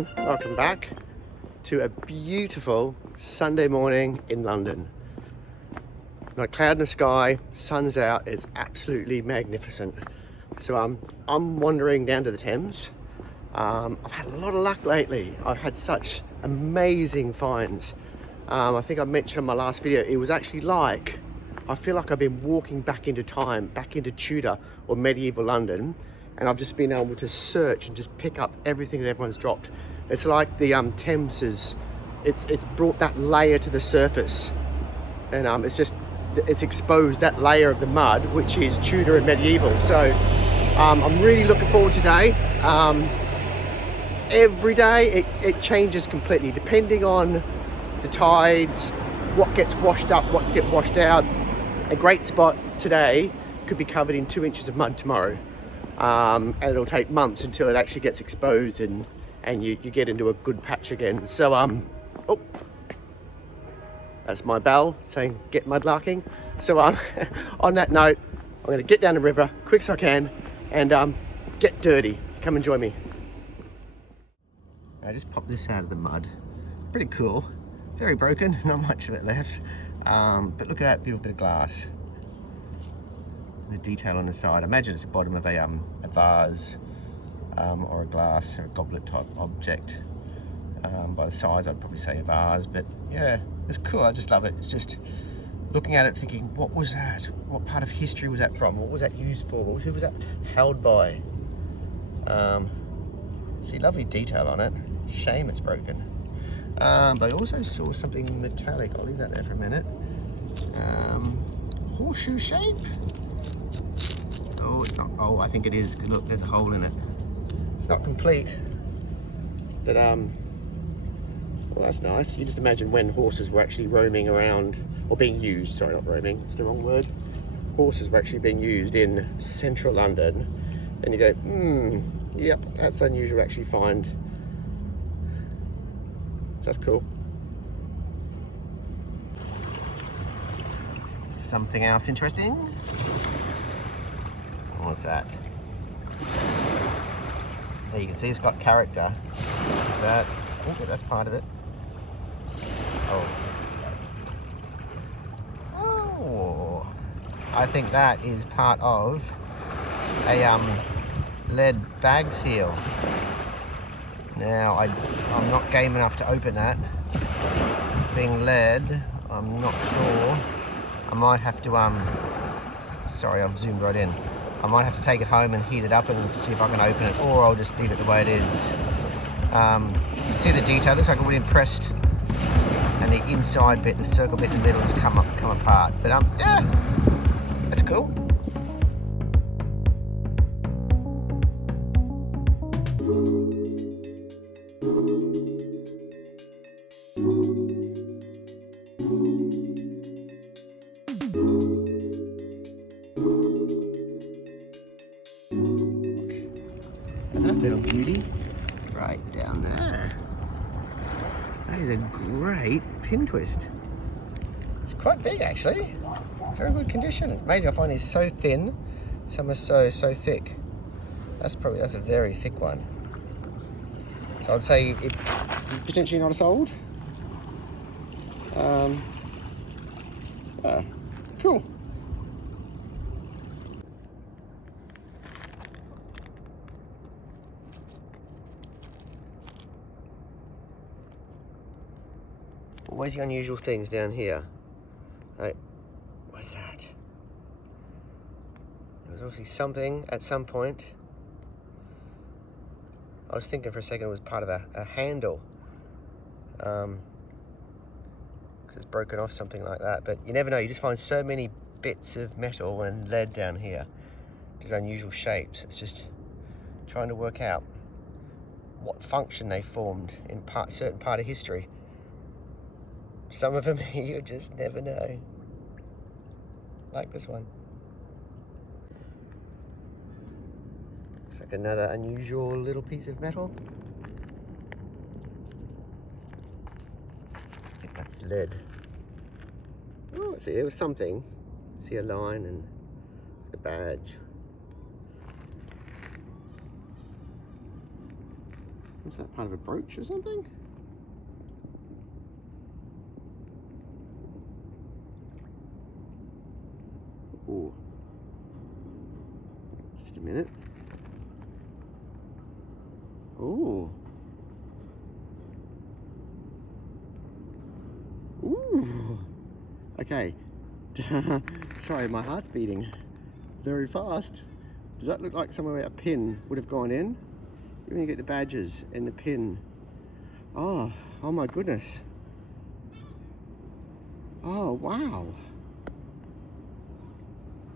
everyone, welcome back to a beautiful Sunday morning in London. Not a cloud in the sky, sun's out, it's absolutely magnificent. So I'm wandering down to the Thames. I've had a lot of luck lately. I've had such amazing finds. I think I mentioned in my last video, it was actually like, I feel like I've been walking back into time, back into Tudor or medieval London, and I've just been able to search and just pick up everything that everyone's dropped. It's like the Thames is, it's brought that layer to the surface, and it's exposed that layer of the mud, which is Tudor and medieval. So I'm really looking forward today. Every day it changes completely depending on the tides, what gets washed up, what gets washed out. A great spot today could be covered in 2 inches of mud tomorrow, and it'll take months until it actually gets exposed and you get into a good patch again. So oh, that's my bell saying get mudlarking. So on that note, I'm going to get down the river quick as I can and get dirty. Come and join me. I just popped this out of the mud. Pretty cool. Very broken, not much of it left. But look at that beautiful bit of glass. The detail on the side. I imagine it's the bottom of a vase or a glass or a goblet type object. By the size, I'd probably say a vase, but yeah, it's cool. I just love it. It's just looking at it thinking, what was that? What part of history was that from? What was that used for? Who was that held by? See, lovely detail on it. Shame it's broken. But I also saw something metallic. I'll leave that there for a minute. Horseshoe shape. Oh, it's not. Oh, I think it is. Look, there's a hole in it. It's not complete, but well, that's nice. You just imagine when horses were actually roaming around, or being used. Sorry, not roaming. It's the wrong word. Horses were actually being used in central London. And you go, yep, that's unusual to actually find. So that's cool. Something else interesting. What's that? There you can see it's got character. What's that? Oh, that's part of it. Oh, I think that is part of a lead bag seal. Now, I'm not game enough to open that. Being lead, I'm not sure. I might have to, sorry, I've zoomed right in. I might have to take it home and heat it up and see if I can open it, or I'll just leave it the way it is. See the detail, looks like a wood impressed, and the inside bit, the circle bit in the middle has come apart. But yeah, that's cool. Little beauty right down there. That is a great pin twist. It's quite big actually. Very good condition. It's amazing I find these so thin. Some are so thick. That's a very thick one. So I'd say it potentially not as old. Cool. Always the unusual things down here. Like, what's that? There was obviously something at some point. I was thinking for a second it was part of a handle. Because it's broken off, something like that. But you never know, you just find so many bits of metal and lead down here. These unusual shapes. It's just trying to work out what function they formed in certain part of history. Some of them you just never know. Like this one. Looks like another unusual little piece of metal. I think that's lead. Oh, see, there was something. See a line and a badge. Is that part of a brooch or something? Oh, just a minute. Oh. Ooh. Okay. Sorry, my heart's beating very fast. Does that look like somewhere where a pin would have gone in? You're going to get the badges and the pin. Oh my goodness. Oh, wow.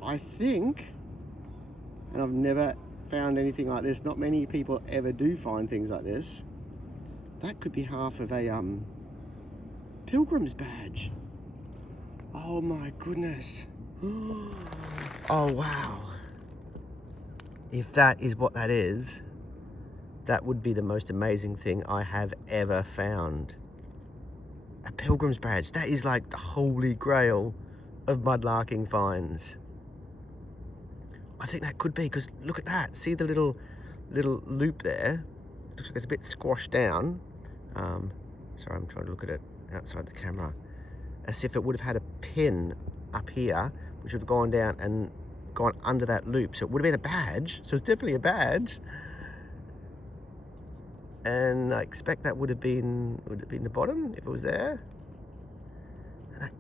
I think, and I've never found anything like this, not many people ever do find things like this, that could be half of a pilgrim's badge. Oh my goodness. Oh wow. If that is what that is, that would be the most amazing thing I have ever found. A pilgrim's badge. That is like the holy grail of mudlarking finds. I think that could be, because look at that. See the little loop there? Looks like it's a bit squashed down. Sorry, I'm trying to look at it outside the camera. As if it would have had a pin up here, which would have gone down and gone under that loop. So it would have been a badge. So it's definitely a badge. And I expect that would it have been the bottom if it was there?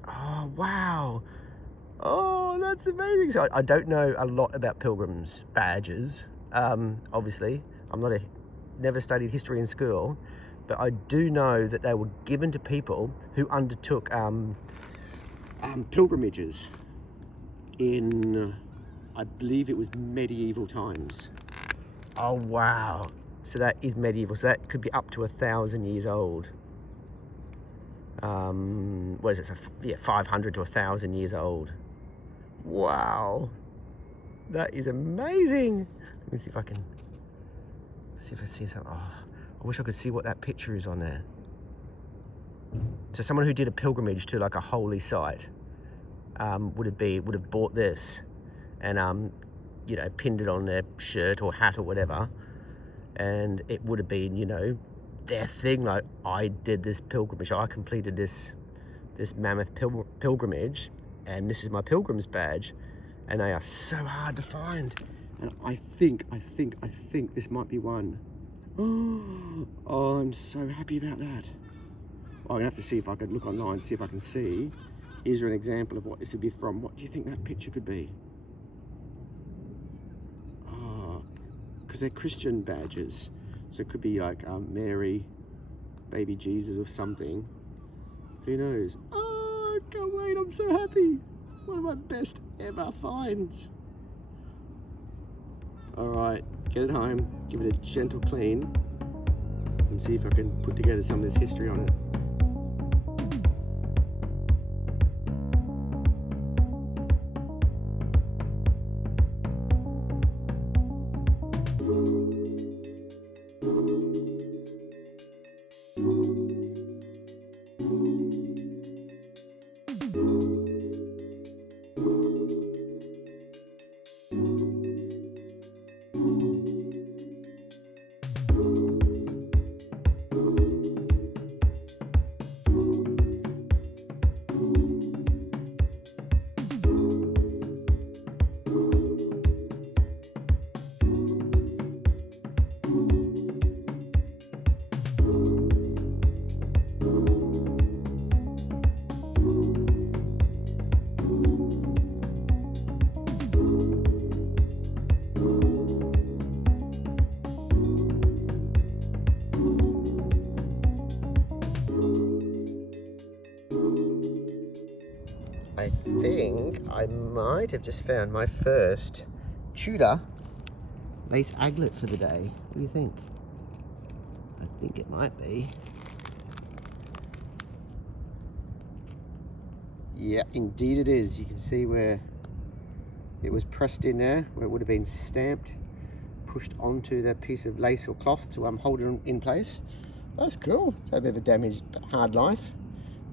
Oh, wow. Oh, that's amazing. So I don't know a lot about pilgrims' badges. Obviously, never studied history in school, but I do know that they were given to people who undertook pilgrimages in, I believe it was medieval times. Oh, wow. So that is medieval. So that could be up to 1,000 years old. What is it? So, yeah, 500 to 1,000 years old. Wow. That is amazing. Let me see if I can see something. Oh, I wish I could see what that picture is on there. So someone who did a pilgrimage to like a holy site would have bought this and you know, pinned it on their shirt or hat or whatever, and it would have been, you know, their thing. Like, I did this pilgrimage, I completed this mammoth pilgrimage, and this is my pilgrim's badge, and they are so hard to find. And I think this might be one. Oh, I'm so happy about that. Well, I'm gonna have to see if I could look online to see if I can see. Is there an example of what this would be from? What do you think that picture could be? Oh, because they're Christian badges. So it could be like Mary, baby Jesus or something. Who knows? Oh, I can't wait, I'm so happy. One of my best ever finds. All right, get it home, give it a gentle clean, and see if I can put together some of this history on it. I think I might have just found my first Tudor lace aglet for the day. What do you think? I think it might be. Yeah, indeed it is. You can see where it was pressed in there, where it would have been stamped, pushed onto that piece of lace or cloth to hold it in place. That's cool. It's had a bit of a damaged, hard life,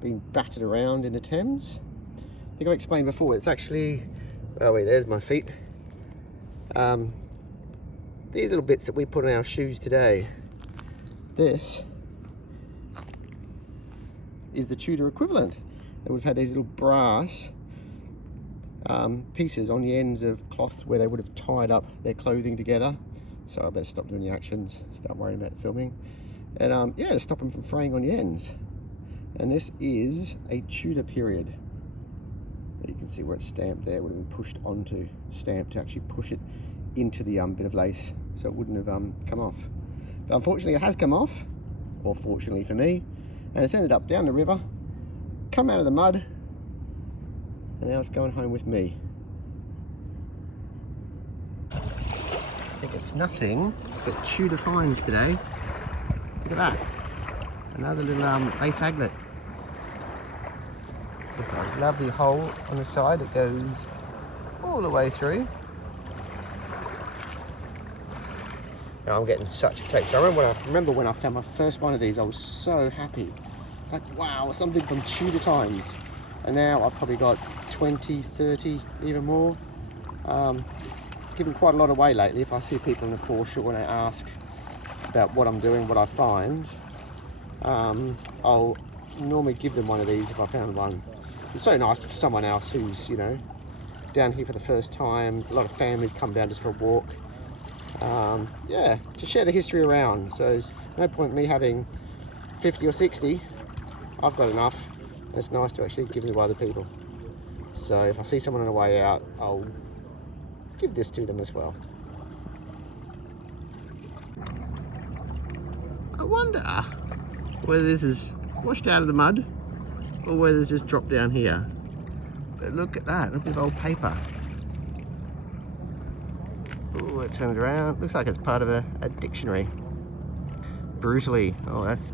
being battered around in the Thames. I think I explained before, it's actually, oh wait, there's my feet. These little bits that we put on our shoes today, this is the Tudor equivalent. And we've had these little brass pieces on the ends of cloth where they would have tied up their clothing together. So I better stop doing the actions, start worrying about the filming. And yeah, stop them from fraying on the ends. And this is a Tudor period. You can see where it's stamped there, it would have been pushed onto, stamped to actually push it into the bit of lace, so it wouldn't have come off. But unfortunately it has come off, or fortunately for me, and it's ended up down the river, come out of the mud, and now it's going home with me. I think it's nothing but Tudor finds today. Look at that, another little lace aglet. With a lovely hole on the side that goes all the way through. Now I'm getting such a kick. I remember when I found my first one of these, I was so happy. Like, wow, something from Tudor times. And now I've probably got 20, 30, even more. Given quite a lot away lately. If I see people on the foreshore and they ask about what I'm doing, what I find, I'll normally give them one of these if I found one. It's so nice for someone else who's, you know, down here for the first time. A lot of families come down just for a walk. Yeah, to share the history around. So there's no point in me having 50 or 60. I've got enough. And it's nice to actually give them to other people. So if I see someone on the way out, I'll give this to them as well. I wonder whether this is washed out of the mud or whether it's just dropped down here. But look at that, look at the old paper. Oh, it turned around. Looks like it's part of a dictionary. Brutally. Oh, that's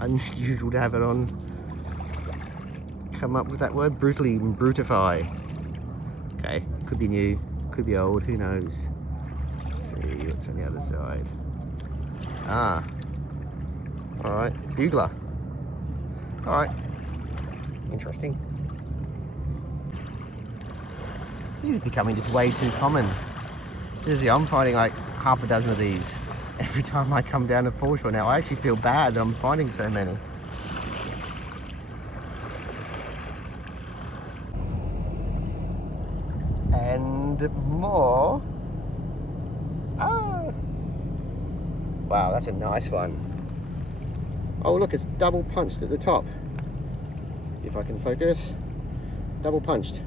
unusual to have it on. Come up with that word, brutally, brutify. Okay, could be new, could be old, who knows. Let's see what's on the other side. Ah, all right, bugler. All right, interesting. These are becoming just way too common. Seriously, I'm finding like half a dozen of these every time I come down to foreshore now. I actually feel bad that I'm finding so many. And more. Ah. Wow, that's a nice one. Oh look, it's double punched at the top. If I can focus. Double punched.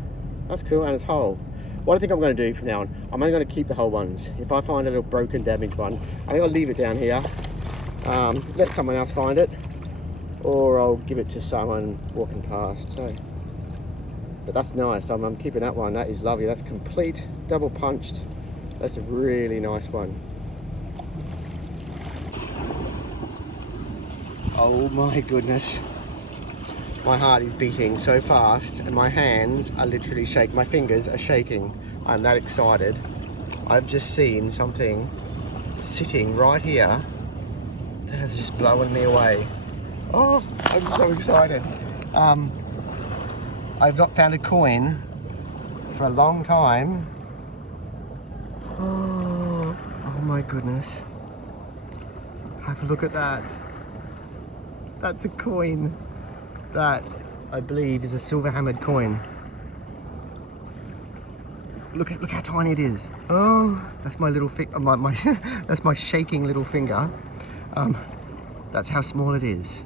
That's cool, and it's whole. What I think I'm going to do from now on, I'm only going to keep the whole ones. If I find a little broken, damaged one, I think I'll leave it down here, let someone else find it, or I'll give it to someone walking past. So, but that's nice. I'm keeping that one. That is lovely. That's complete, double punched. That's a really nice one. Oh my goodness. My heart is beating so fast and my hands are literally shaking. My fingers are shaking. I'm that excited. I've just seen something sitting right here that has just blown me away. Oh, I'm so excited. I've not found a coin for a long time. Oh my goodness. Have a look at that. That's a coin. That, I believe, is a silver hammered coin. Look how tiny it is. Oh, that's my little that's my shaking little finger. That's how small it is.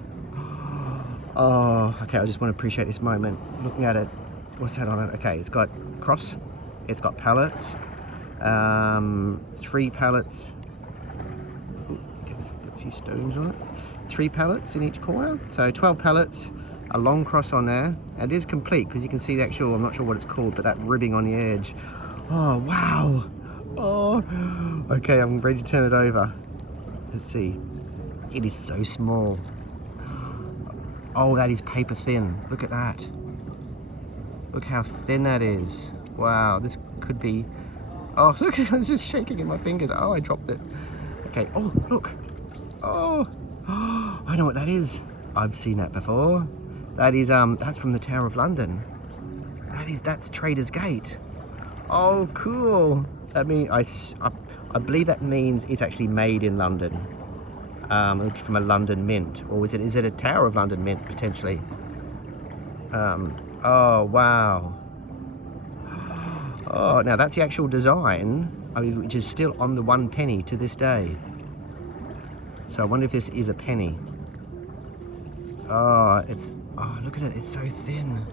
Oh, okay, I just want to appreciate this moment. Looking at it, what's that on it? Okay, it's got cross, it's got pallets, 3 pallets. Ooh, there's a few stones on it. 3 pallets in each corner, so 12 pallets. A long cross on there. It is complete because you can see the actual, I'm not sure what it's called, but that ribbing on the edge. Oh wow. Oh, okay, I'm ready to turn it over. Let's see. It is so small. Oh, that is paper thin. Look at that. Look how thin that is. Wow, this could be, oh look, it's just shaking in my fingers. Oh, I dropped it. Okay, oh look. Oh, I know what that is. I've seen that before. That is that's from the Tower of London. That's Trader's Gate. Oh cool. That means I believe that means it's actually made in London. from a London mint, or is it a Tower of London mint potentially? Oh wow. Oh, now that's the actual design, which is still on the 1 penny to this day. So I wonder if this is a penny. Oh, look at it, it's so thin.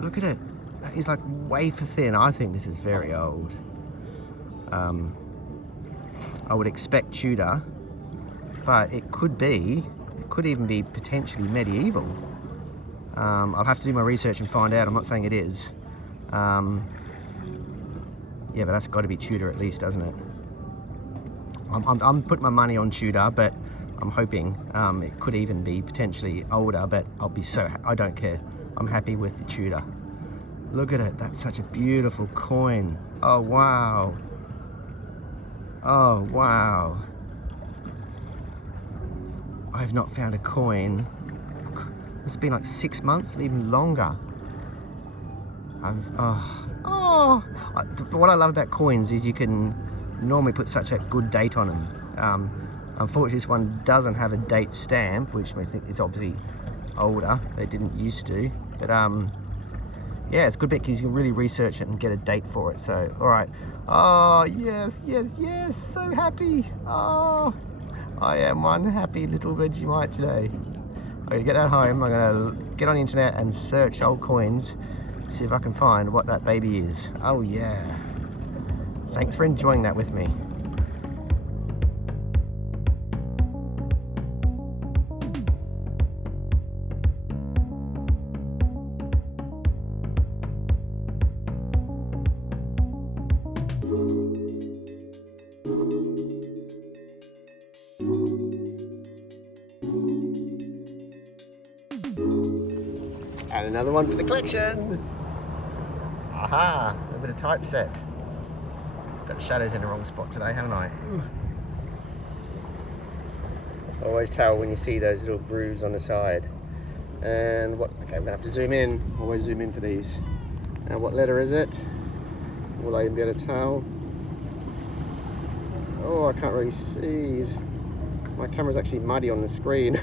Look at it, that is like wafer thin. I think this is very old. I would expect Tudor, but it could even be potentially medieval. I'll have to do my research and find out. I'm not saying it is. Yeah, but that's got to be Tudor at least, doesn't it? I'm putting my money on Tudor, but I'm hoping it could even be potentially older, but I don't care. I'm happy with the Tudor. Look at it, that's such a beautiful coin. Oh wow. Oh wow. I have not found a coin. It's been like 6 months, even longer. What I love about coins is you can normally put such a good date on them. Unfortunately, this one doesn't have a date stamp, which I think it's obviously older. They didn't used to, but yeah, it's a good bit because you can really research it and get a date for it. So, all right. Oh yes, yes, yes! So happy. Oh, I am one happy little Vegemite today. I'm gonna get that home. I'm gonna get on the internet and search old coins, see if I can find what that baby is. Oh yeah. Thanks for enjoying that with me. And another one for the collection. Aha, a bit of typeset. Got the shadows in the wrong spot today, haven't I? I always tell when you see those little grooves on the side. And okay, we're gonna have to zoom in. Always zoom in for these. Now, what letter is it? Will I even be able to tell? Oh, I can't really see. My camera's actually muddy on the screen.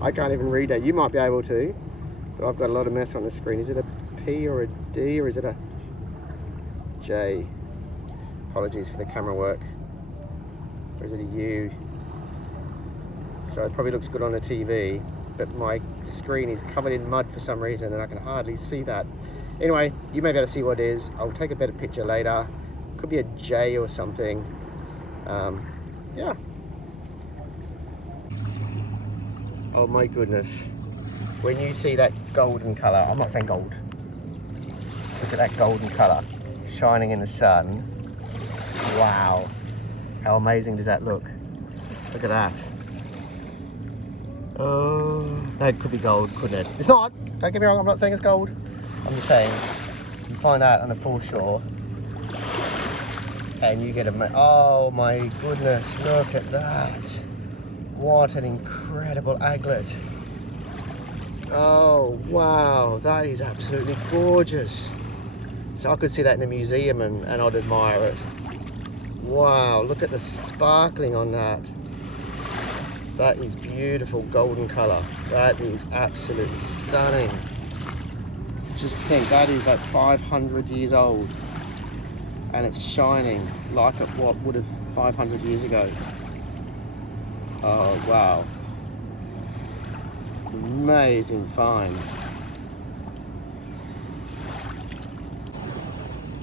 I can't even read that. You might be able to, but I've got a lot of mess on the screen. Is it a P or a D, or is it a J? Apologies for the camera work. Or is it a U? So it probably looks good on the TV, but my screen is covered in mud for some reason and I can hardly see that. Anyway, you may be able to see what it is. I'll take a better picture later. Could be a J or something. Yeah. Oh my goodness. When you see that golden colour, I'm not saying gold. Look at that golden colour shining in the sun. Wow. How amazing does that look? Look at that. Oh, that could be gold, couldn't it? It's not. Don't get me wrong, I'm not saying it's gold. I'm just saying, you find that on the foreshore and you get a... Oh my goodness, look at that. What an incredible aglet. Oh wow, that is absolutely gorgeous. So I could see that in a museum and I'd admire it. Wow, look at the sparkling on that. That is beautiful golden colour. That is absolutely stunning. Just think, that is like 500 years old and it's shining like what would have 500 years ago. Oh wow. Amazing find.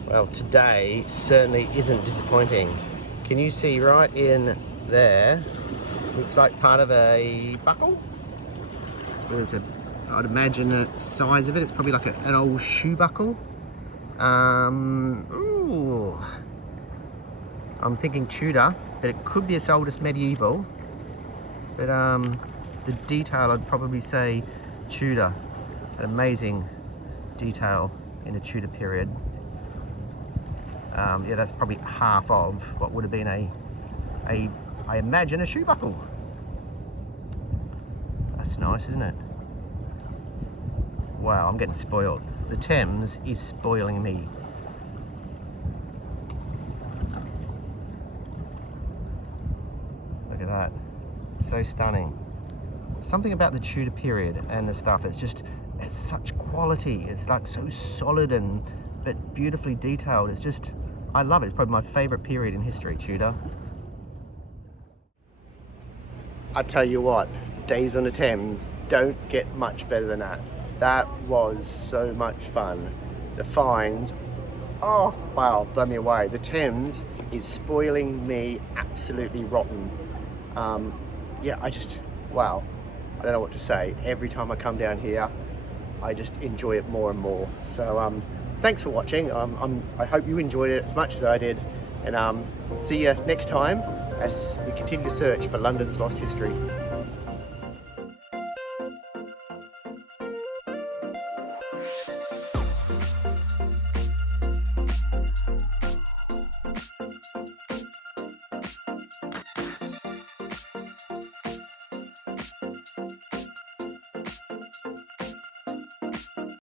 Well, today certainly isn't disappointing. Can you see right in there? Looks like part of a buckle. There's I'd imagine the size of it, it's probably like an old shoe buckle. Ooh. I'm thinking Tudor, but it could be as old as medieval. But the detail, I'd probably say Tudor. An amazing detail in the Tudor period. Yeah, that's probably half of what would have been I imagine, a shoe buckle. That's nice, isn't it? Wow, I'm getting spoiled. The Thames is spoiling me. Look at so stunning. Something about the Tudor period and the stuff, it's such quality. It's like so solid and but beautifully detailed. It's just, I love it. It's probably my favorite period in history, Tudor. I tell you what, days on the Thames don't get much better than that. That was so much fun. The finds, oh wow, blow me away. The Thames is spoiling me absolutely rotten. Yeah, wow. I don't know what to say. Every time I come down here, I just enjoy it more and more. So thanks for watching. I hope you enjoyed it as much as I did. And see you next time as we continue to search for London's lost history.